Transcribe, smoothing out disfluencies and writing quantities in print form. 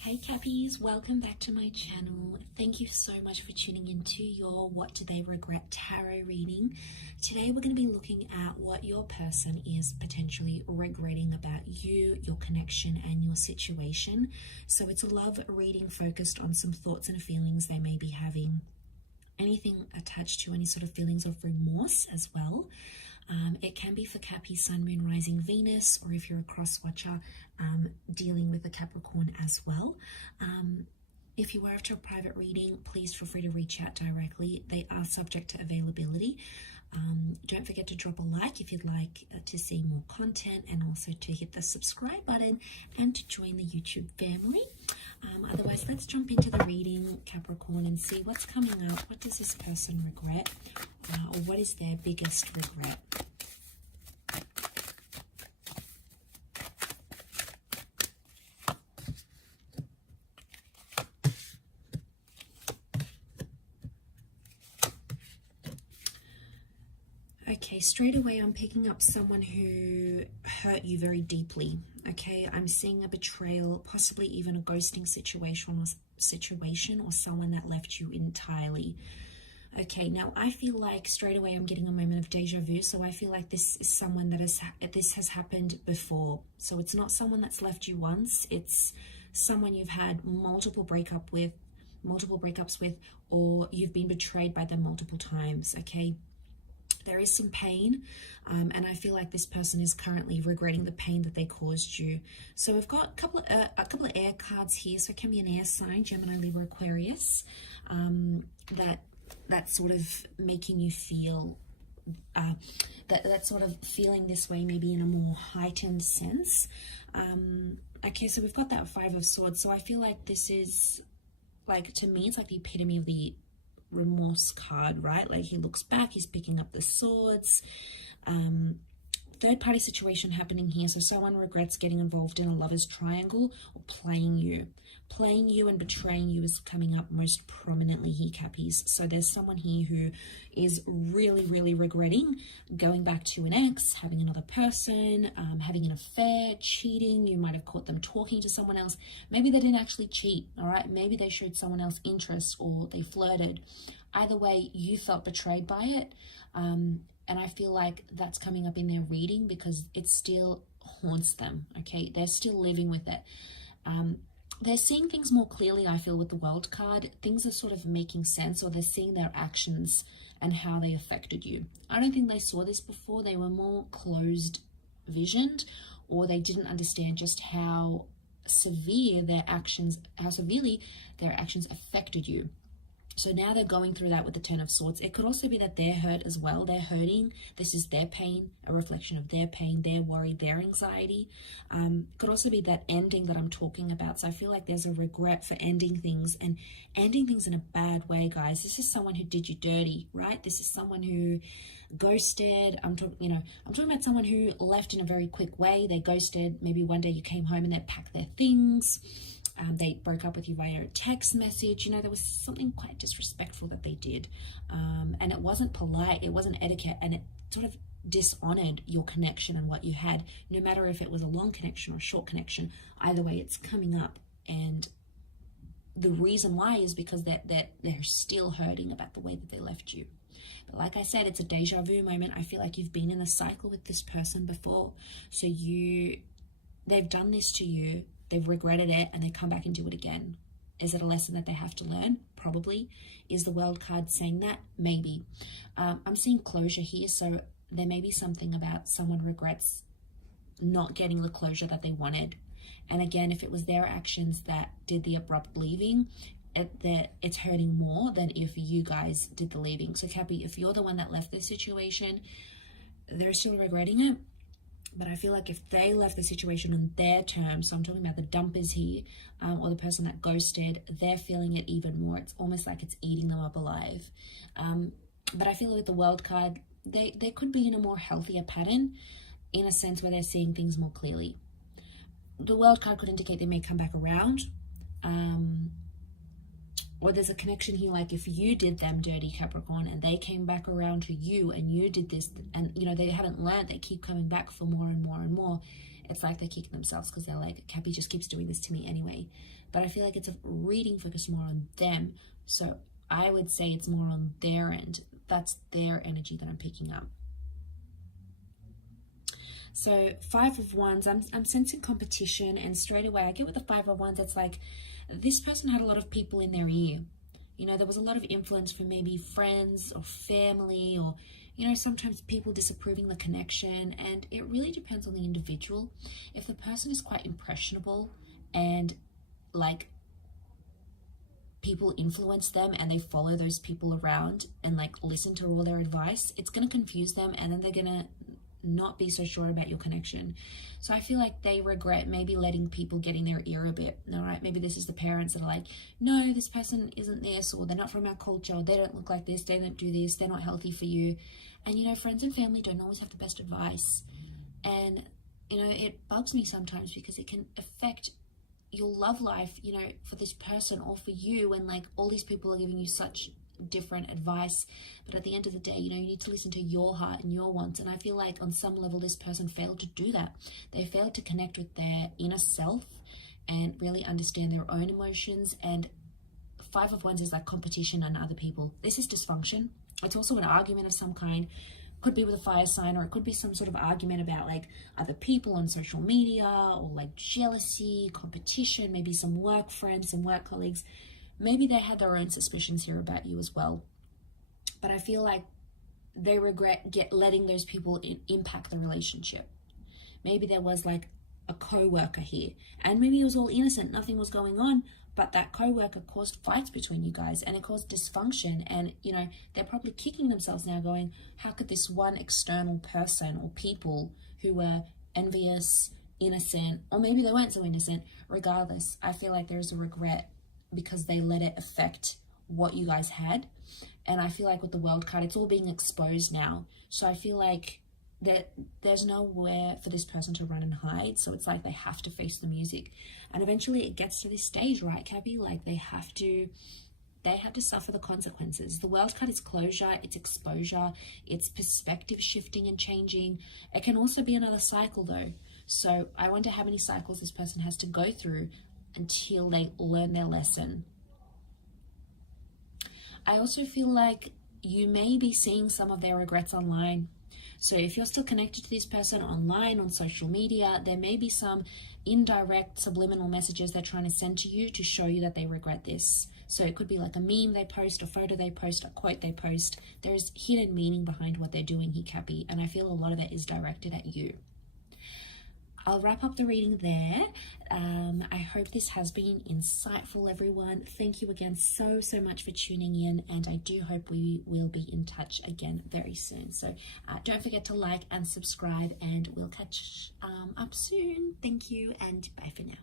Hey Cappies, welcome back to my channel. Thank you so much for tuning into your What Do They Regret tarot reading. Today we're going to be looking at what your person is potentially regretting about you, your connection and your situation. So it's a love reading focused on some thoughts and feelings they may be having. Anything attached to any sort of feelings of remorse as well. It can be for Cappy, Sun, Moon, Rising, Venus, or if you're a cross watcher, dealing with a Capricorn as well. If you are after a private reading, please feel free to reach out directly. They are subject to availability. Don't forget to drop a like if you'd like to see more content, and also to hit the subscribe button and to join the YouTube family. Otherwise, let's jump into the reading, Capricorn, and see what's coming up. What does this person regret? Or what is their biggest regret? Okay, straight away I'm picking up someone who hurt you very deeply. Okay, I'm seeing a betrayal, possibly even a ghosting situation or someone that left you entirely. Okay, now I feel like straight away I'm getting a moment of deja vu. So I feel like this is someone that this has happened before. So it's not someone that's left you once. It's someone you've had multiple breakups with, or you've been betrayed by them multiple times. Okay. There is some pain, and I feel like this person is currently regretting the pain that they caused you. So we've got a couple of air cards here. So it can be an air sign, Gemini, Libra, Aquarius, that's sort of making you feel that's sort of feeling this way, maybe in a more heightened sense. Okay, so we've got that Five of Swords. So I feel like this is, like, to me, it's like the epitome of the remorse card, right? Like, he looks back, he's picking up the swords. Third party situation happening here. So someone regrets getting involved in a lover's triangle or playing you and betraying you is coming up most prominently here, Cappies. So there's someone here who is really regretting going back to an ex, having another person, having an affair, cheating. You might have caught them talking to someone else. Maybe they didn't actually cheat, all right? Maybe they showed someone else interest, or they flirted. Either way, you felt betrayed by it. And I feel like that's coming up in their reading because it still haunts them, okay? They're still living with it. They're seeing things more clearly, I feel, with the World card. Things are sort of making sense, or they're seeing their actions and how they affected you. I don't think they saw this before. They were more closed visioned, or they didn't understand just how severely their actions affected you. So now they're going through that with the Ten of Swords. It could also be that they're hurt as well. They're hurting. This is their pain, a reflection of their pain, their worry, their anxiety. Could also be that ending that I'm talking about. So I feel like there's a regret for ending things, and ending things in a bad way, guys. This is someone who did you dirty, right? This is someone who ghosted. I'm talking about someone who left in a very quick way. They ghosted. Maybe one day you came home and they packed their things. They broke up with you via a text message. You know, there was something quite disrespectful that they did. And it wasn't polite, it wasn't etiquette, and it sort of dishonored your connection and what you had, no matter if it was a long connection or a short connection. Either way, it's coming up. And the reason why is because they're still hurting about the way that they left you. But like I said, it's a deja vu moment. I feel like you've been in a cycle with this person before. So they've done this to you. They've regretted it, and they come back and do it again. Is it a lesson that they have to learn? Probably. Is the World card saying that? Maybe. I'm seeing closure here, so there may be something about someone regrets not getting the closure that they wanted. And again, if it was their actions that did the abrupt leaving, it's hurting more than if you guys did the leaving. So Cappy, if you're the one that left this situation, they're still regretting it. But I feel like if they left the situation on their terms, so I'm talking about the dumpers here, or the person that ghosted, they're feeling it even more. It's almost like it's eating them up alive. But I feel with the World card, they could be in a more healthier pattern, in a sense where they're seeing things more clearly. The World card could indicate they may come back around. Or there's a connection here, like if you did them dirty, Capricorn, and they came back around to you and you did this, and you know, they haven't learned, they keep coming back for more and more and more. it's like they're kicking themselves because they're like, Cappy just keeps doing this to me anyway. But I feel like it's a reading focused more on them. So I would say it's more on their end. That's their energy that I'm picking up. So 5 of Wands, I'm sensing competition, and straight away I get with the 5 of Wands, it's like this person had a lot of people in their ear. You know, there was a lot of influence from maybe friends or family, or, you know, sometimes people disapproving the connection, and it really depends on the individual. If the person is quite impressionable and like people influence them and they follow those people around and like listen to all their advice, it's going to confuse them, and then they're going to not be so sure about your connection. So I feel like they regret maybe letting people get in their ear a bit. All right, maybe this is the parents that are like, no, this person isn't this, or they're not from our culture, or they don't look like this, they don't do this, they're not healthy for you. And you know, friends and family don't always have the best advice, and you know, it bugs me sometimes because it can affect your love life, you know, for this person or for you, when like all these people are giving you such different advice. But at the end of the day, you know, you need to listen to your heart and your wants. And I feel like on some level this person failed to do that. They failed to connect with their inner self and really understand their own emotions. And 5 of Wands is like competition and other people. This is dysfunction. It's also an argument of some kind. Could be with a fire sign, or it could be some sort of argument about like other people on social media, or like jealousy, competition, maybe some work friends, some work colleagues. Maybe they had their own suspicions here about you as well. But I feel like they regret letting those people impact the relationship. Maybe there was like a co-worker here, and maybe it was all innocent, nothing was going on, but that co-worker caused fights between you guys, and it caused dysfunction. And you know, they're probably kicking themselves now going, how could this one external person or people who were envious, innocent, or maybe they weren't so innocent, regardless, I feel like there's a regret because they let it affect what you guys had. And I feel like with the World card, it's all being exposed now. So I feel like that there's nowhere for this person to run and hide. So it's like they have to face the music. And eventually it gets to this stage, right, Cappy? Like they have to suffer the consequences. The World card is closure, it's exposure, it's perspective shifting and changing. It can also be another cycle though. So I wonder how many cycles this person has to go through until they learn their lesson. I also feel like you may be seeing some of their regrets online. So if you're still connected to this person online, on social media, there may be some indirect subliminal messages they're trying to send to you to show you that they regret this. So it could be like a meme they post, a photo they post, a quote they post. There's hidden meaning behind what they're doing here, Cappy, and I feel a lot of it is directed at you. I'll wrap up the reading there. I hope this has been insightful, everyone. Thank you again so much for tuning in, and I do hope we will be in touch again very soon. So don't forget to like and subscribe, and we'll catch up soon. Thank you, and bye for now.